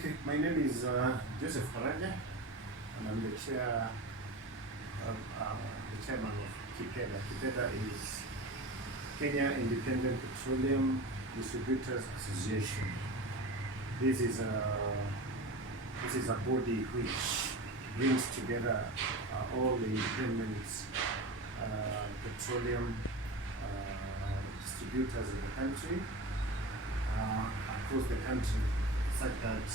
Okay, my name is Joseph Karanja, and I'm the chairman of KIPEDA. KIPEDA is Kenya Independent Petroleum Distributors Association. This is a body which brings together all the independent petroleum distributors in the country, across the country, such that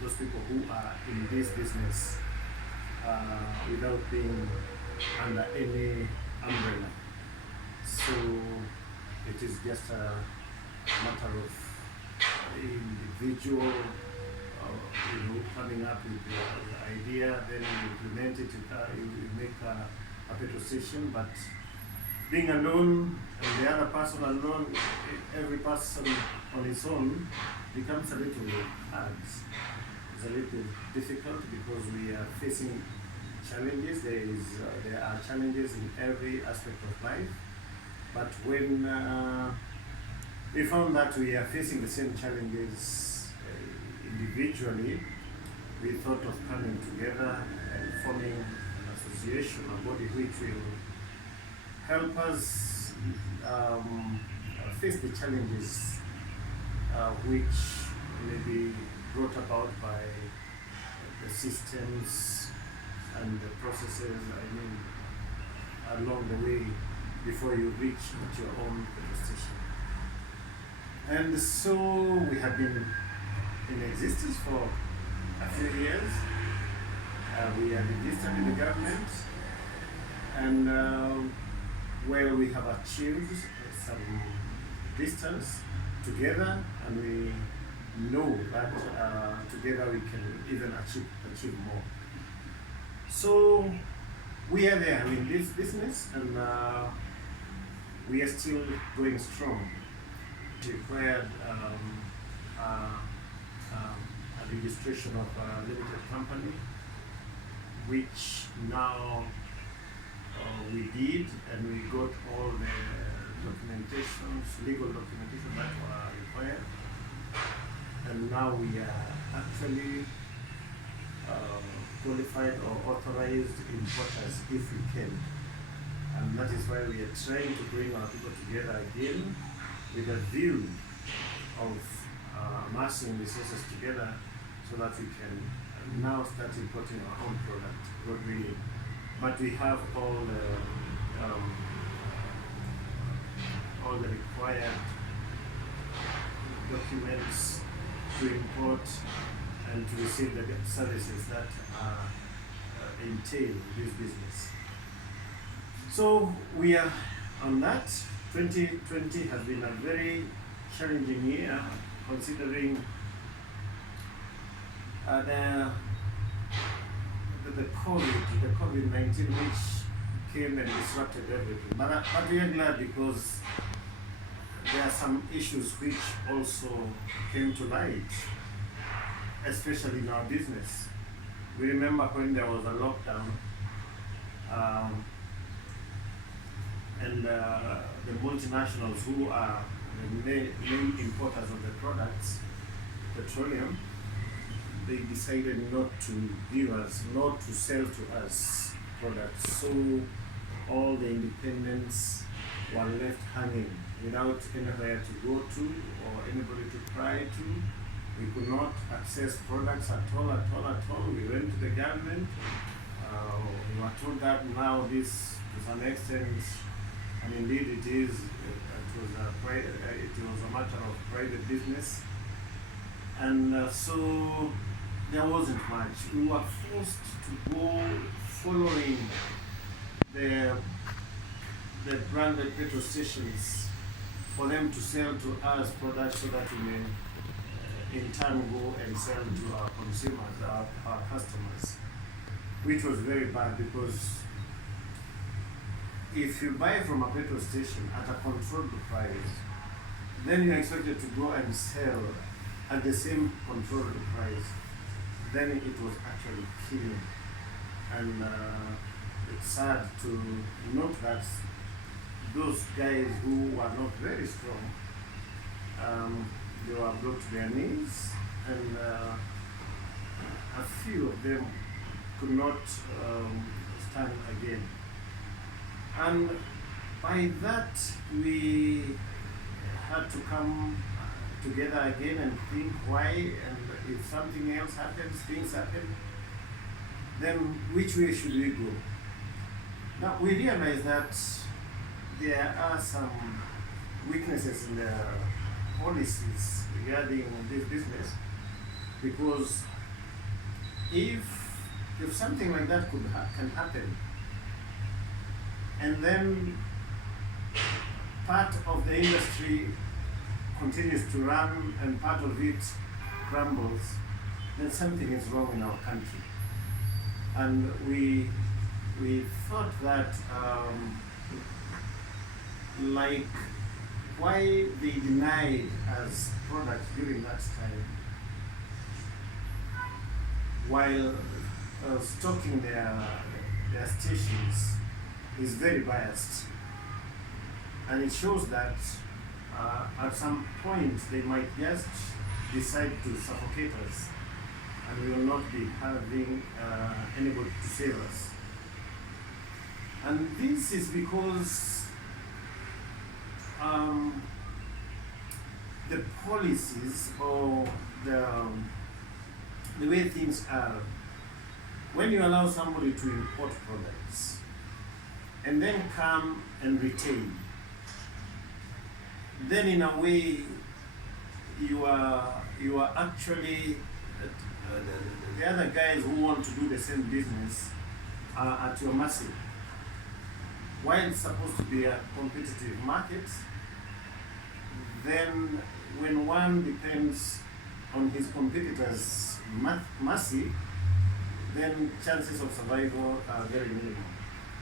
those people who are in this business without being under any umbrella. So it is just a matter of individual coming up with the idea, then you implement it, you make a petrol station, but being alone and the other person alone, every person on its own becomes a little hard. It's a little difficult because we are facing challenges. There are challenges in every aspect of life, but when we found that we are facing the same challenges individually, we thought of coming together and forming an association, a body which will help us face the challenges which may be brought about by the systems and the processes, along the way before you reach your own petrol station. And so we have been in existence for a few years. We are registered in the government, and where we have achieved some distance together, and we know that together we can even achieve more. So we are there in this business, and we are still going strong. We required a registration of a limited company, which now we did, and we got all the legal documentation that were required, and now we are actually qualified or authorized importers if we can, and that is why we are trying to bring our people together again with a view of amassing resources together so that we can now start importing our own product, God willing. But we have all the required documents to import and to receive the services that entail this business. So we are on that. 2020 has been a very challenging year, considering the COVID-19, which came and disrupted everything. But we are glad because there are some issues which also came to light, especially in our business. We remember when there was a lockdown, and the multinationals who are the main importers of the products, petroleum, they decided not to give us, not to sell to us products. So all the independents were left hanging without anywhere to go to or anybody to cry to. We could not access products at all. We went to the government. We were told that now this, to some extent, and indeed it was a matter of private business. And so there wasn't much. We were forced to go following the branded petrol stations for them to sell to us products so that we may in turn go and sell to our consumers, our customers, which was very bad because if you buy from a petrol station at a controlled price, then you're expected to go and sell at the same controlled price. Then it was actually killing. And it's sad to note that those guys who were not very strong, they were brought to their knees, and a few of them could not stand again. And by that, we had to come together again and think why, and if something else happens, things happen, then which way should we go? Now, we realize that there are some weaknesses in the policies regarding this business, because if something like that can happen, and then part of the industry continues to run and part of it crumbles, then something is wrong in our country. And we thought that like why they denied us products during that time while stocking their stations is very biased, and it shows that at some point they might just decide to suffocate us, and we will not be having anybody to save us. And this is because the policies or the way things are, when you allow somebody to import products and then come and retain, then in a way you are actually the other guys who want to do the same business are at your mercy. While it's supposed to be a competitive market, then when one depends on his competitors' mercy, then chances of survival are very minimal.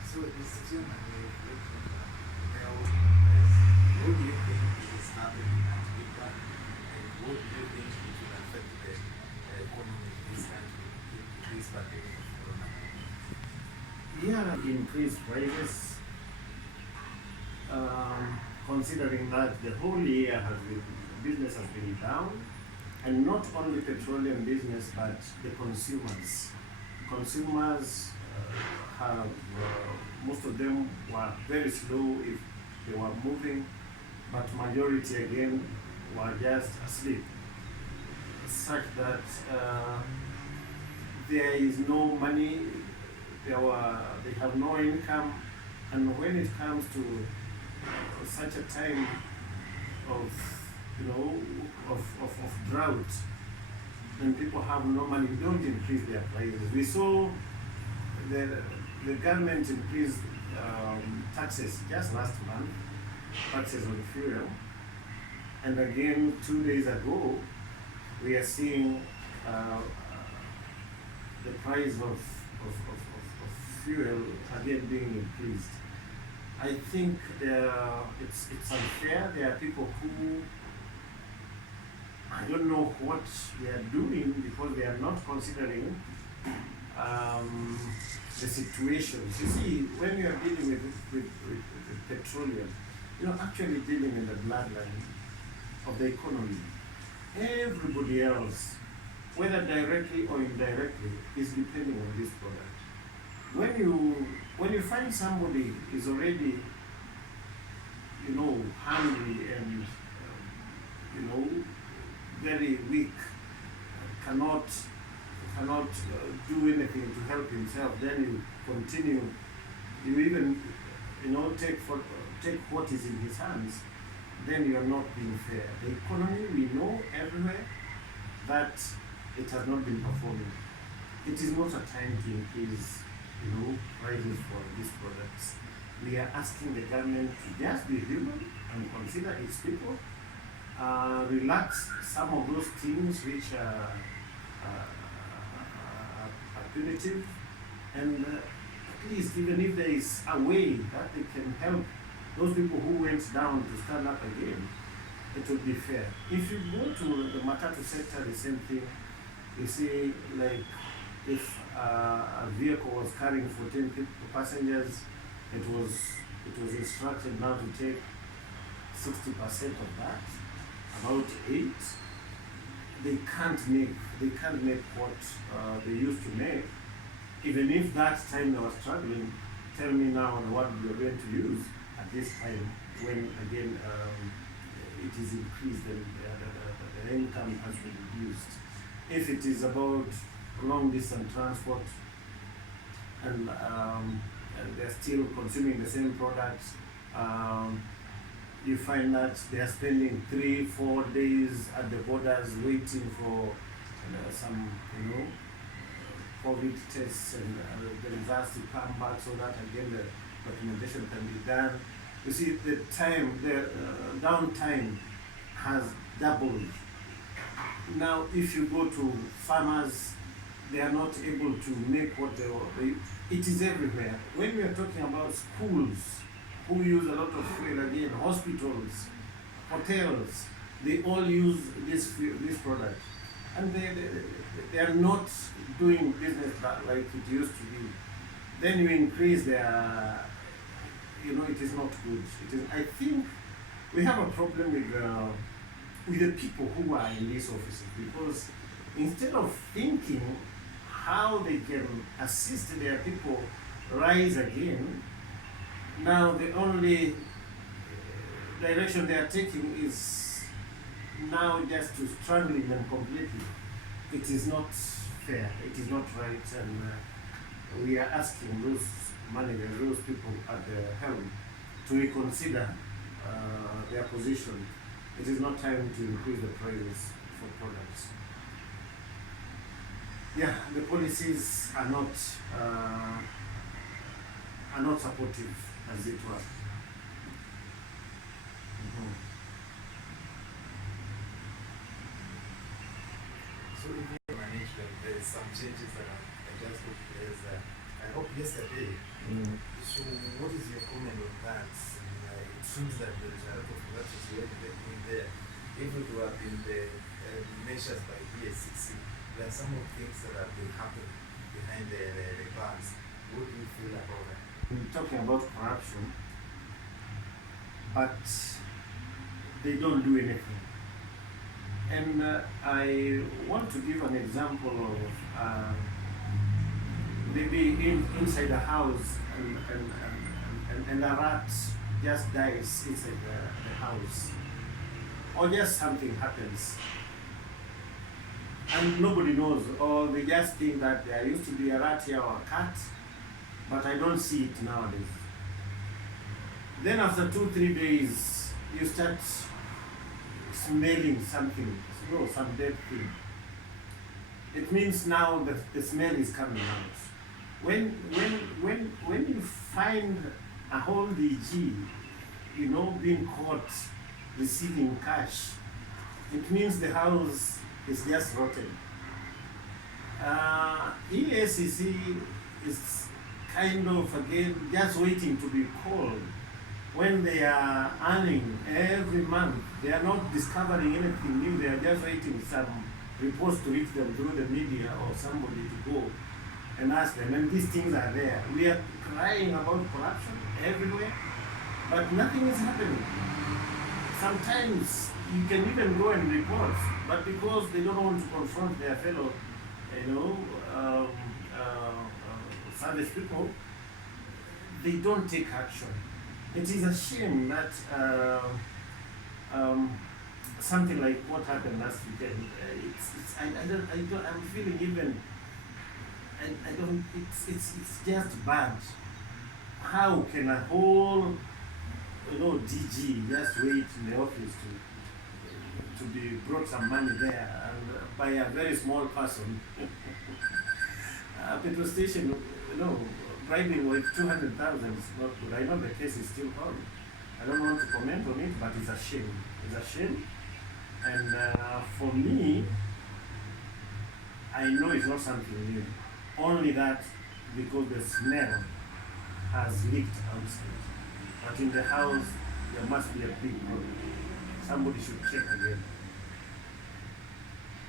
So, Mr. Chairman, what do you think is happening at KIPEDA, and what do you think it will affect the economy in this country if this pandemic of coronavirus? Yeah, increased prices, considering that the whole year business has been down, and not only petroleum business, but the consumers. Consumers have, most of them were very slow if they were moving, but majority again were just asleep, such that there is no money, they have no income, and when it comes to such a time of of drought, when people have no money, don't increase their prices. We saw the government increased taxes just last month, taxes on fuel, and again 2 days ago we are seeing the price of fuel again being increased. I think it's unfair. There are people who, I don't know what they are doing, because they are not considering the situations. You see, when you are dealing with petroleum, you are actually dealing in the bloodline of the economy. Everybody else, whether directly or indirectly, is depending on this product. When you find somebody is already, hungry and very weak, cannot do anything to help himself, then you continue. You even take what is in his hands. Then you are not being fair. The economy, we know everywhere that it has not been performing. It is not a time to increase prices for these products. We are asking the government to just be human and consider its people. Relax some of those things which are punitive, and at least even if there is a way that they can help those people who went down to stand up again, it would be fair. If you go to the matatu sector, the same thing. You see, like if a vehicle was carrying 14 passengers, it was instructed now to take 60% of that, about 8, they can't make what they used to make. Even if that time they were struggling, tell me now what we are going to use at this time when again it is increased and the income has been reduced. If it is about long distance transport and they're still consuming the same products, you find that they are spending 3-4 days at the borders waiting for some, COVID tests and the results to come back so that again the documentation can be done. You see, the downtime has doubled. Now, if you go to farmers, they are not able to make what it is everywhere. When we are talking about schools, who use a lot of fuel again, hospitals, hotels, they all use this product. And they are not doing business like it used to be. Then you increase their, it is not good. I think we have a problem with the people who are in these offices, because instead of thinking how they can assist their people rise again, now the only direction they are taking is now just to strangling them completely. It is not fair, it is not right, and we are asking those managers, those people at the helm, to reconsider their position. It is not time to increase the prices for products. Yeah, the policies are not supportive as it were. So in the management, there is some changes that I just took place. I hope yesterday. So what is your comment on that? It seems that there is a lot of corruption in there. If it would have been the measures by ESCC, there are some of things that have been happening behind the bars. What do you feel about that? We're talking about corruption, but they don't do anything. And I want to give an example of maybe inside a house and a rat just dies inside the house, or just something happens and nobody knows, or they just think that there used to be a rat here or a cat, but I don't see it nowadays. Then after 2-3 days, you start smelling something, some dead thing. It means now the smell is coming out. When you find a whole DG, being caught receiving cash, it means the house is just rotten. ESCC is kind of again just waiting to be called. When they are earning every month, they are not discovering anything new. They are just waiting some reports to reach them through the media or somebody to go and ask them. And these things are there. We are crying about corruption everywhere, but nothing is happening. Sometimes you can even go and report, but because they don't want to confront their fellow, service people, they don't take action. It is a shame that something like what happened last weekend. I'm feeling even. It's just bad. How can a whole, DG just wait in the office to be brought some money there and by a very small person? A petrol station, bribing like 200,000 is not good. I know the case is still on. I don't want to comment on it, but it's a shame. It's a shame. And for me, I know it's not something new. Only that because the smell has leaked outside. But in the house, there must be a big problem. Somebody should check again.